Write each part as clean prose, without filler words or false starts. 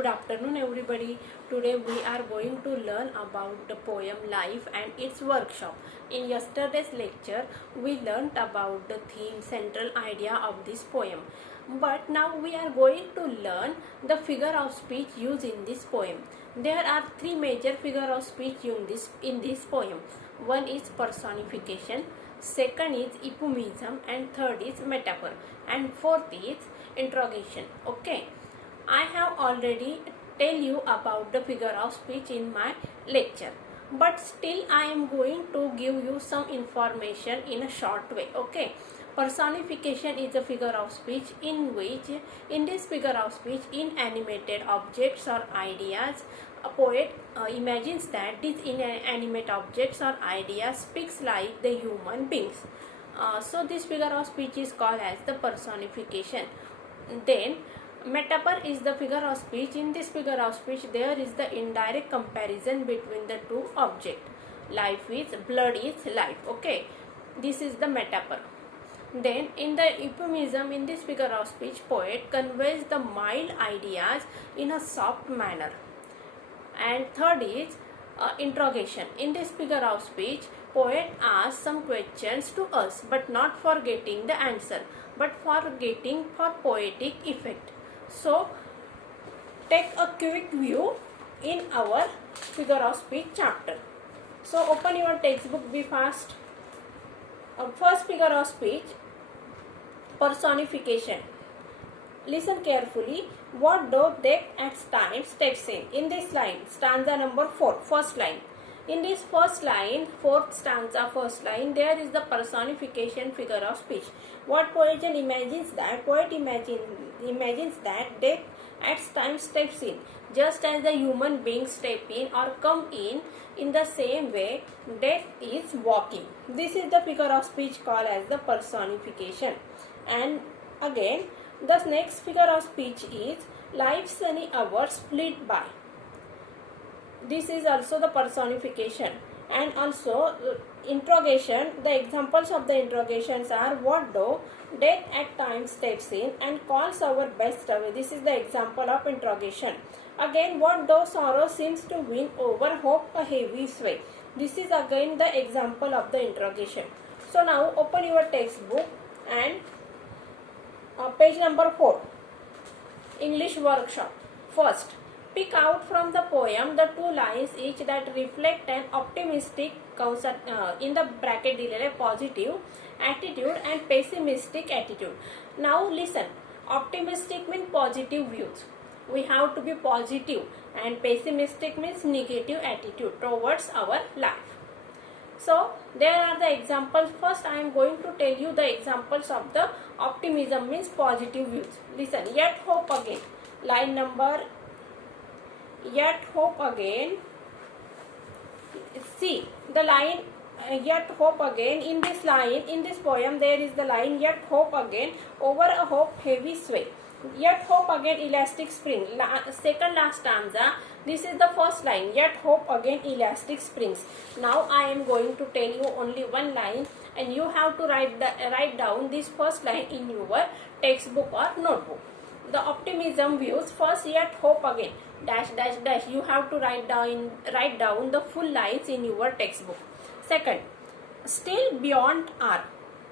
Good afternoon, everybody. Today we are going to learn about the poem Life and its workshop. In yesterday's lecture, we learnt about the theme, central idea of this poem. But now we are going to learn the figure of speech used in this poem. There are three major figures of speech in this poem. One is personification, second is euphemism, and third is metaphor, and fourth is interrogation. Okay. I have already tell you about the figure of speech in my lecture, but still I am going to give you some information in a short way. Okay. Personification is a figure of speech in which, in this figure of speech, inanimate objects or ideas, a poet imagines that these inanimate objects or ideas speaks like the human beings. So this figure of speech is called as the personification. Then metaphor is the figure of speech. In this figure of speech, there is the indirect comparison between the two objects. Life is, blood is life. Okay, this is the metaphor. Then in the euphemism, in this figure of speech, poet conveys the mild ideas in a soft manner. And third is interrogation. In this figure of speech, poet asks some questions to us, but not for getting the answer, but for poetic effect. So take a quick view in our figure of speech chapter. So open your textbook, be fast. First figure of speech, personification. Listen carefully. What do they at times steps in this line, stanza number 4, first line. In this first line, fourth stanza, first line, there is the personification figure of speech. What poet imagines that? Poet imagines that death at times steps in. Just as the human beings step in or come in the same way, death is walking. This is the figure of speech called as the personification. And again, the next figure of speech is life's sunny hours fleet by. This is also the personification. And also interrogation. The examples of the interrogations are what do death at times steps in and calls our best away. This is the example of interrogation. Again, what do sorrow seems to win over hope a heavy sway. This is again the example of the interrogation. So now open your textbook and page number 4, English workshop. First, pick out from the poem the two lines each that reflect an optimistic in the bracket दिलेले positive attitude and pessimistic attitude. Now listen, optimistic means positive views. We have to be positive, and pessimistic means negative attitude towards our life. So there are the examples. First I am going to tell you the examples of the optimism means positive views. Listen, yet hope again. Line number, yet hope again. See the line, yet hope again. In this line, in this poem, there is the line yet hope again over a hope heavy sway. Yet hope again, elastic spring. Second last stanza. This is the first line. Yet hope again, elastic springs. Now I am going to tell you only one line, and you have to write down this first line in your textbook or notebook. The optimism views. First, yet hope again. Dash dash dash. You have to write down the full lines in your textbook. Second, still beyond are.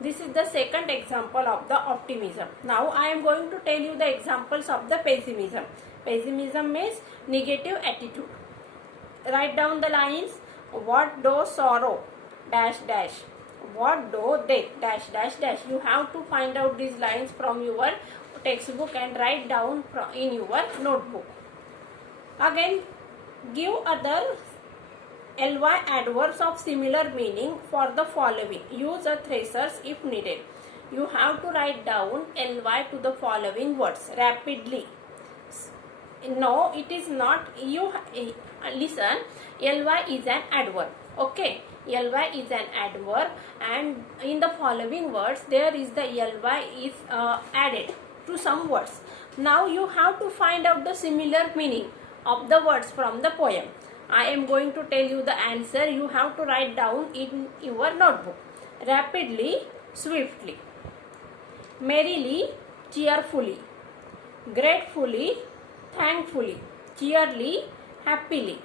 This is the second example of the optimism. Now I am going to tell you the examples of the pessimism. Pessimism means negative attitude. Write down the lines. What do sorrow dash dash. What do death dash dash dash. You have to find out these lines from your textbook and write down in your notebook. Again, give other ly adverbs of similar meaning for the following. Use a thesaurus if needed. You have to write down ly to the following words rapidly. No, it is not. You listen. Ly is an adverb. Okay, ly is an adverb, and in the following words there is the ly is added to some words. Now you have to find out the similar meaning of the words from the poem. I am going to tell you the answer. You have to write down in your notebook. Rapidly, swiftly. Merrily, cheerfully. Gratefully, thankfully, cheerily, happily,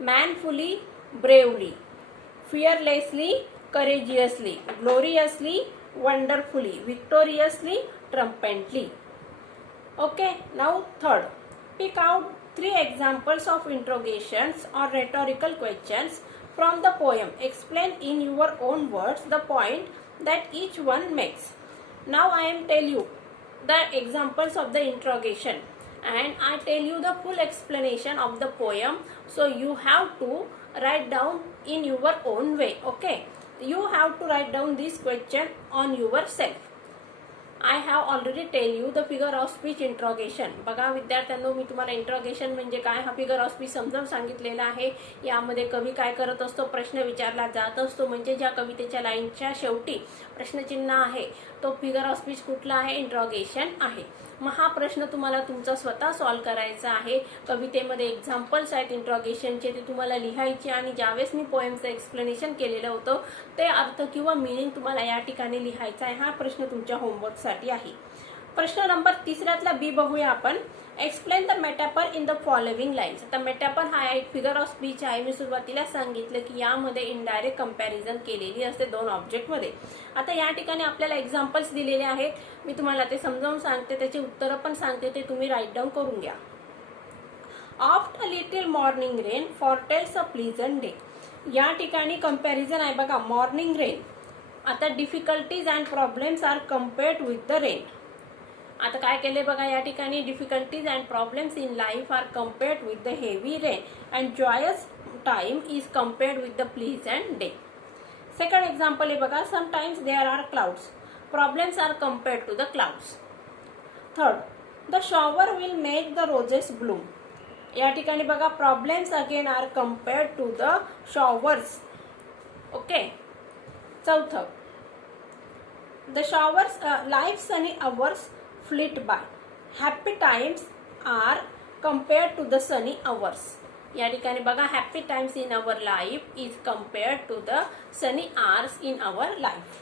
manfully, bravely, fearlessly, courageously, gloriously, wonderfully, victoriously, triumphantly. Okay, now third. Pick out 3 examples of interrogations or rhetorical questions from the poem. Explain in your own words the point that each one makes. Now I am tell you the examples of the interrogation and I tell you the full explanation of the poem. So you have to write down in your own way. Okay, you have to write down this question on yourself. I have already tell you the figure of speech interrogation. बघा विद्यार्थ्यांनो, मी तुम्हाला interrogation म्हणजे काय हा figure of speech समजावून सांगितलेला आहे. यामध्ये कवी काय करत असतो, प्रश्न विचारला जात असतो, म्हणजे ज्या कवितेच्या लाईनच्या शेवटी प्रश्नचिन्ह आहे तो फिगर ऑफ स्पीच कुठला आहे, इंट्रोगेशन आहे. मग हा प्रश्न तुम्हाला तुमचा स्वतः सॉल्व करायचा आहे. कवितेमध्ये एक्झाम्पल्स आहेत इंट्रोगेशनचे, ते तुम्हाला लिहायचे आणि ज्यावेळेस मी पोएमचं एक्सप्लेनेशन केलेलं होतं ते अर्थ किंवा मिनिंग तुम्हाला या ठिकाणी लिहायचा आहे. हा प्रश्न तुमच्या होमवर्कसाठी आहे. प्रश्न नंबर 3 बी बघूया आपण. Explain the metaphor in the following lines. आता मेटाफर हा एक फिगर ऑफ स्पीच आहे. मी सुरुवातीला सांगितलं की यामध्ये इनडायरेक्ट कंपॅरिझन केलेली असते 2 ऑब्जेक्टमध्ये. आता या ठिकाणी आपल्याला एक्झाम्पल्स दिलेले आहेत. मी तुम्हाला ते समजावून सांगते, त्याची उत्तरं पण सांगते, ते तुम्ही राईट डाऊन करून घ्या. After a little morning rain foretells a pleasant day. या ठिकाणी कंपॅरिझन आहे बघा, मॉर्निंग रेन. आता difficulties and problems are compared with the rain. आता काय केले बघा, या ठिकाणी difficulties and problems in life are compared with the heavy rain and joyous time is compared with the pleasant day. Second example आहे बघा, sometimes there are clouds, problems are compared to the clouds. Third, the shower will make the roses bloom. या ठिकाणी बघा, problems again are compared to the showers. Okay. चौथं, the showers life sunny hours flit by. Happy times are compared to the sunny hours. या ठिकाणी बघा, happy times in our life is compared to the sunny hours in our life.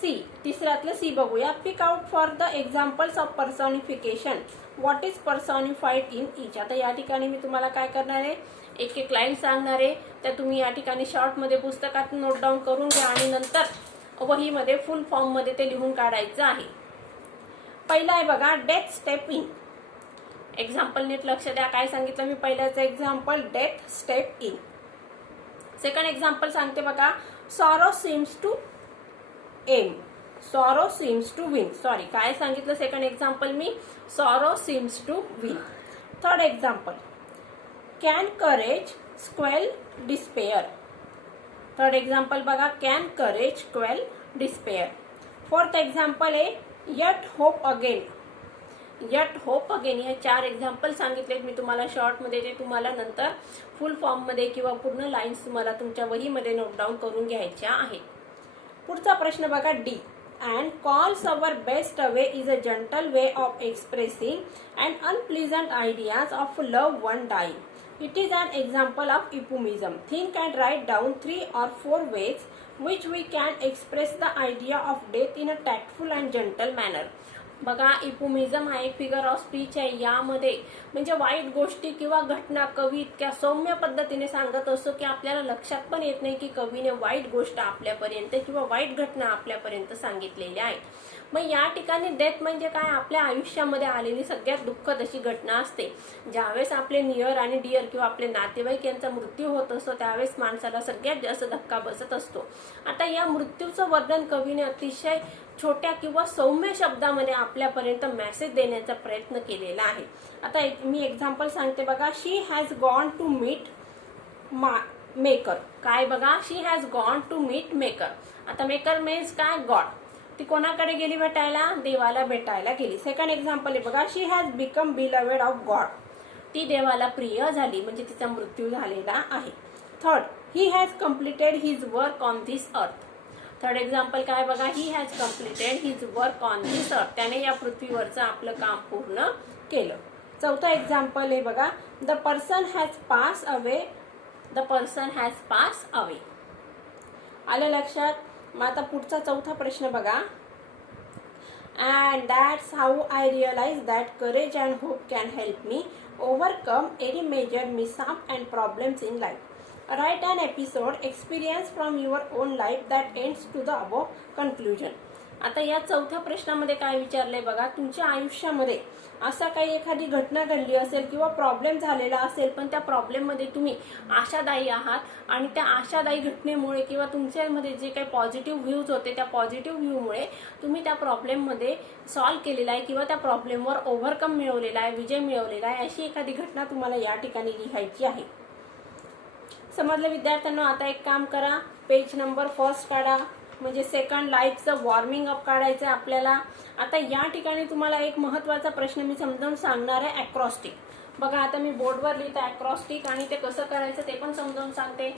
C, तिसऱ्यातलं C बघूया. Pick out for the examples of personification. What is personified in each. आता या ठिकाणी मी तुम्हाला काय करणार आहे, एक एक लाईन सांगणार आहे, त्या तुम्ही या ठिकाणी शॉर्टमध्ये पुस्तकात नोट डाऊन करून घ्या आणि नंतर वहीमध्ये फुल फॉर्ममध्ये ते लिहून काढायचं आहे. पहिला आहे बघा, डेथ स्टेप इन. एक्झाम्पल नीट लक्ष द्या, काय सांगितलं मी पहिल्याचं example, death step in. Second example सांगते बघा, sorrow seems to aim, sorrow seems to win. Sorry, काय सांगितलं सेकंड एक्झाम्पल मी, sorrow seems to win. Third example, can courage quell despair. Third example बघा, can courage quell despair. Fourth example आहे, yet hope again. Yet hope again. हे 4 example सांगितलेत मी तुम्हाला शॉर्टमध्ये, ते तुम्हाला नंतर फुल फॉर्ममध्ये किंवा पूर्ण लाईन्स तुम्हाला तुमच्या वहीमध्ये नोट डाऊन करून घ्यायच्या आहेत. पुढचा प्रश्न बघा, D. And calls our best away is a gentle way of expressing and unpleasant ideas of love one dying. It is an example of euphemism. Think and write down 3 or 4 ways which we can express the idea of death in a tactful and gentle manner. बघा, इप्युमिझम हा एक figure of speech आहे. यामध्ये म्हणजे वाईट गोष्टी किंवा घटना कवी इतक्या सौम्य पद्धतीने सांगत असतो की आपल्याला लक्षात पण येत नाही की कवीने वाईट गोष्ट आपल्यापर्यंत किंवा वाईट घटना आपल्यापर्यंत सांगितलेल्या आहेत. मग या ठिकाणी डेथ म्हणजे काय, आपल्या आयुष्यामध्ये आलेली सगळ्यात दुःखद अशी घटना असते. ज्यावेळेस आपले नियर आणि डिअर किंवा आपले नातेवाईक यांचा मृत्यू होत असतो त्यावेळेस माणसाला सगळ्यात जास्त धक्का बसत असतो. आता या मृत्यूचं वर्णन कवीने अतिशय छोट्या किंवा सौम्य शब्दामध्ये आपल्यापर्यंत मेसेज देण्याचा प्रयत्न केलेला आहे. आता मी एक्झाम्पल सांगते बघा, she has gone to meet maker. काय बघा, she has gone to meet maker. आता मेकर मीन्स काय, गॉड. ती कोणाकडे गेली भेटायला, देवाला भेटायला गेली. सेकंड एक्झाम्पल आहे बघा, she has become beloved of god. ती देवाला प्रिय झाली म्हणजे तिचा मृत्यू झालेला आहे. Third, he has completed his work on this earth. Third example काय बघा, he has completed his work on this earth. त्याने या पृथ्वीवरचं आपलं काम पूर्ण केलं. चौथा एक्झाम्पल आहे बघा, the person has pass away. The person has pass away. आलं लक्षात. मग आता पुढचा चौथा प्रश्न बघा, and that's how I realized that courage and hope can help me overcome any major mishap and problems in life. Write an episode experience from your own life that ends to the above conclusion. आता या चौथ्या प्रश्नामध्ये काय विचारलंय बघा, तुमच्या आयुष्यामध्ये असा काही एखादी घटना घडली असेल किंवा प्रॉब्लेम झालेला असेल, पण त्या प्रॉब्लेममध्ये तुम्ही आशादायी आहात आणि त्या आशादायी घटनेमुळे किंवा तुमच्यामध्ये जे काही पॉझिटिव्ह व्ह्यूज होते त्या पॉझिटिव्ह व्ह्यूमुळे तुम्ही त्या प्रॉब्लेममध्ये सॉल्व्ह केलेला आहे किंवा त्या प्रॉब्लेमवर ओव्हरकम मिळवलेला आहे, विजय मिळवलेला आहे, अशी एखादी घटना तुम्हाला या ठिकाणी लिहायची आहे. समजलं विद्यार्थ्यांना? आता एक काम करा, पेज नंबर 1 काढा, म्हणजे सेकंड लाईफचं वॉर्मिंग अप काढायचं आहे आपल्याला. आता या ठिकाणी तुम्हाला एक महत्त्वाचा प्रश्न मी समजावून सांगणार आहे, ॲक्रॉस्टिक. बघा आता मी बोर्डवर लिहिते ॲक्रॉस्टिक आणि ते कसं करायचं ते पण समजावून सांगते.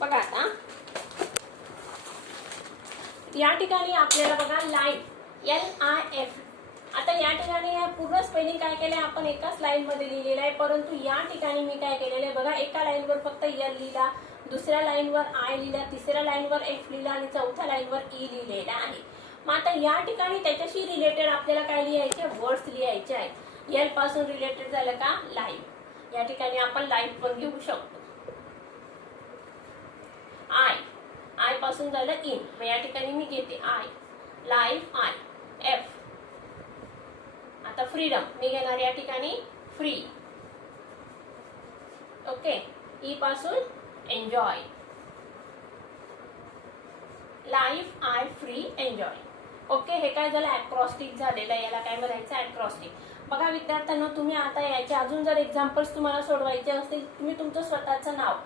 बघा आता या ठिकाणी आपल्याला बघा लाईफ LIF. आता या ठिकाणी या पूर्ण स्पेलिंग काय केलंय आपण एकाच लाईन मध्ये लिहिलेलं आहे, परंतु या ठिकाणी मी काय केलेलं आहे बघा, एका लाईनवर फक्त L लिहिला, दुसऱ्या लाईनवर I लिहिला, तिसऱ्या लाईनवर F लिहिला आणि चौथ्या लाईनवर E लिहिलेला आहे. मग आता या ठिकाणी त्याच्याशी रिलेटेड आपल्याला काय लिहायचे, वर्ड्स लिहायचे आहेत. L पासून रिलेटेड झालं का लाईफ, या ठिकाणी आपण लाईफ पण घेऊ शकतो. I पासून झालं इन, मग या ठिकाणी मी घेते I, लाईफ I, F. आता फ्रीडम मी घेणार या ठिकाणी फ्री. ओके. E पासून enjoy, life I free enjoy. Okay, हे काय झालं, ॲक्रॉस्टिक झालेलं आहे, याला काय म्हणायचं, ॲक्रॉस्टिक. बघा विद्यार्थ्यांनो, तुम्ही आता याचे अजून जर एक्झाम्पल्स तुम्हाला सोडवायचे असतील, तुम्ही तुमचं स्वतःचं नाव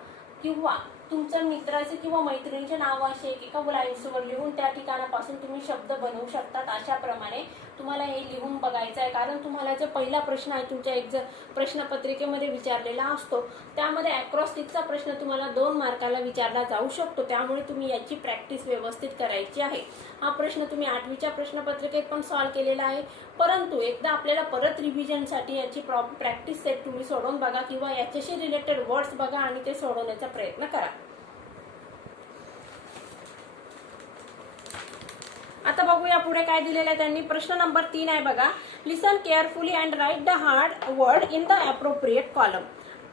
किंवा तुमच्या मित्राचे किंवा मैत्रिणीचे नाव असे एका लाईन्सवर लिहून त्या ठिकाणापासून तुम्ही शब्द बनवू शकतात. अशाप्रमाणे तुम्हाला हे लिहून बघायचं आहे, कारण तुम्हाला जो पहिला प्रश्न आहे तुमच्या प्रश्नपत्रिकेमध्ये विचारलेला असतो, त्यामध्ये ॲक्रॉस्टिकचा प्रश्न तुम्हाला 2 मार्काला विचारला जाऊ शकतो. त्यामुळे तुम्ही याची प्रॅक्टिस व्यवस्थित करायची आहे. हा प्रश्न तुम्ही 8वीच्या प्रश्नपत्रिकेत पण सॉल्व्ह केलेला आहे, परंतु एकदा आपल्याला परत रिव्हिजनसाठी याची प्रॅक्टिस सेट तुम्ही सोडवून बघा किंवा याच्याशी रिलेटेड वर्ड्स बघा आणि ते सोडवण्याचा प्रयत्न करा. आता बघूया पुढे काय दिलेलं आहे त्यांनी. प्रश्न नंबर 3 आहे बघा, listen carefully and write the hard word in the appropriate column.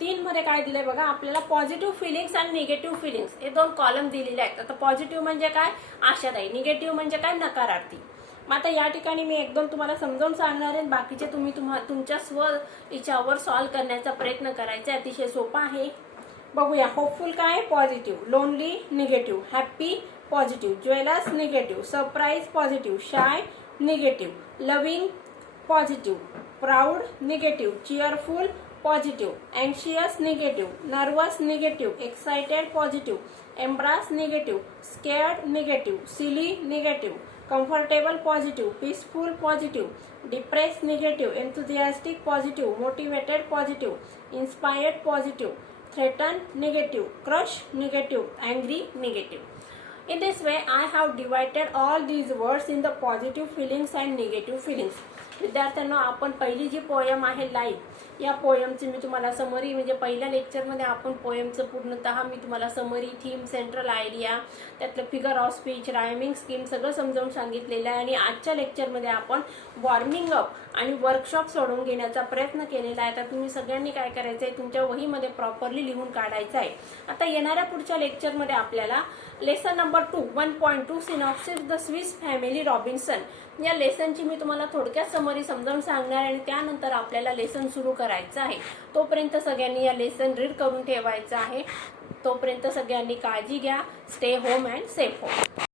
3 मध्ये काय दिलंय बघा आपल्याला, पॉझिटिव्ह फिलिंग्स आणि निगेटिव्ह फिलिंग्स हे 2 कॉलम दिलेले आहेत. आता पॉझिटिव्ह म्हणजे काय, आशादायी, निगेटिव्ह म्हणजे काय, नकारार्थी. मग आता या ठिकाणी मी एकदम तुम्हाला समजावून सांगणार आहे, बाकीचे तुम्ही तुमच्या स्व इच्छावर सॉल्व्ह करण्याचा प्रयत्न करायचा. अतिशय सोपा आहे. बघूया. होपफुल काय, positive. Lonely negative. Happy positive. Jealous negative. Surprise positive. Shy negative. Loving positive. Proud negative. Cheerful positive. अँशियस negative. Nervous negative. Excited positive. Embarrass negative. Scared negative. Silly negative. Comfortable positive. Peaceful positive. Depress negative. Enthusiastic positive. Motivated positive. Inspired positive. threatened negative, crush negative, angry negative. In this way I have divided all these words in the positive feelings and negative feelings. विद्यार्थ्यांना आपण पहिली जी poem आहे life, या पोयमची मी तुम्हाला summary, म्हणजे पहिल्या लेक्चरमध्ये आपण पोयमचं पूर्णतः मी तुम्हाला समरी, थीम, सेंट्रल आयडिया, त्यातलं figure of speech, rhyming scheme सगळं समजावून सांगितलेलं आहे. आणि आजच्या लेक्चरमध्ये आपण वॉर्मिंग अप आणि वर्कशॉप सोडवून घेण्याचा प्रयत्न केलेला आहे. तर तुम्ही सगळ्यांनी काय करायचं आहे, तुमच्या वहीमध्ये प्रॉपरली लिहून काढायचं आहे. आता येणाऱ्या पुढच्या लेक्चरमध्ये आपल्याला lesson number 2 1.2 synopsis the Swiss family Robinson या लेसनची मी तुम्हाला थोडक्यात समरी समजावून सांगणार आणि त्यानंतर आपल्याला लेसन सुरू करायचं आहे. तोपर्यंत सगळ्यांनी या लेसन रीड करून ठेवायचं आहे. तोपर्यंत सगळ्यांनी काळजी घ्या. Stay home and safe home.